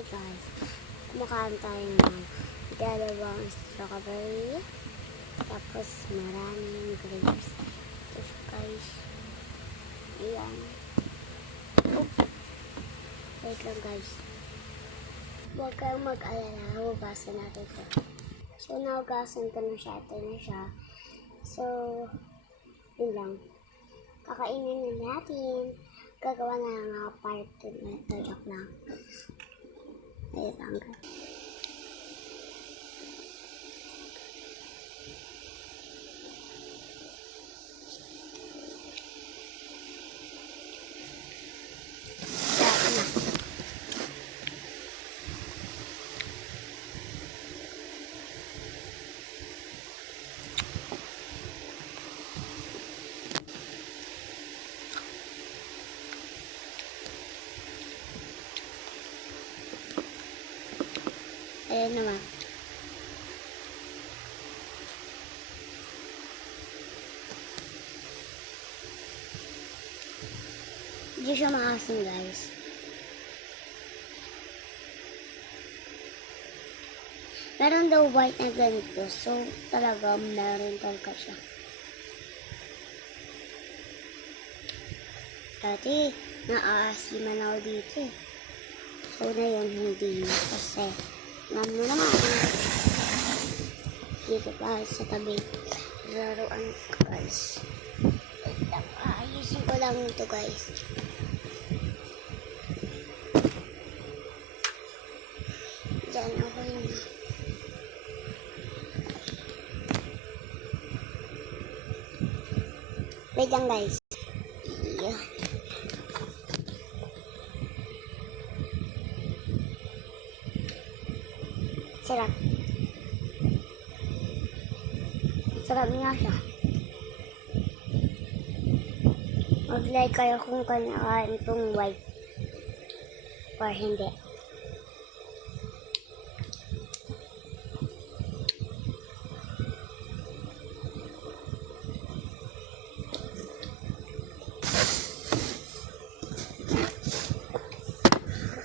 Hi guys, kumakain tayo ng dalawang strawberry, tapos maraming grapes. Tapos guys, ayan. Oops. Wait lang guys. Huwag kayong mag-alala, hugasan natin ito. So, nahugasan ko na siya. Ito na siya. So, yun lang. Kakainin na natin. Gagawa na lang ako part 2 na ito. Joke lang. Ayun lang guys. Ayan naman. Hindi siya maasim guys. Meron daw white na ganito. So talaga meron talaga siya. Dati naaasiman ako dito eh. So na yun hindi. Kasi alam mo naman. Dito guys sa tabi. Laruan guys. Ayusin ko lang ito guys. Diyan ako yun. Wait lang guys. Yeah. Sarap. Sarap nga siya. Mag-like kayo kung kailangan itong white or hindi.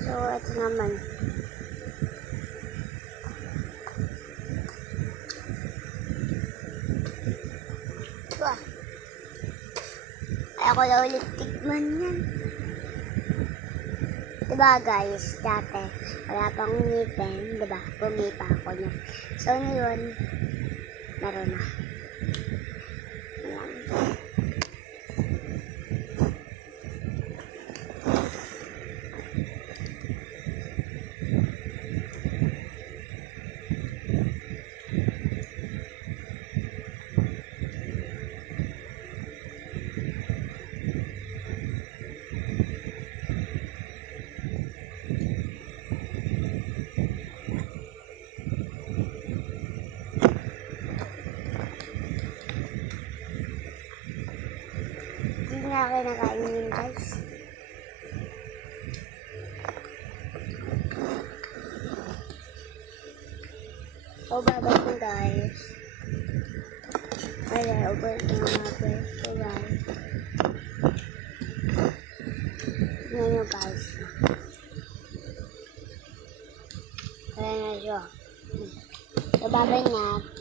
So, ito naman. Ako na ulit tikman yan. Diba guys, dati wala pang ngipin, diba? Pumipa ako niya. So ngayon, meron na. Ayan. Hindi na ako nakainin guys. So babay ko guys. Ayan, ubod na mga guys. So guys. Tignan nyo guys. Ayan na siya. So babay na.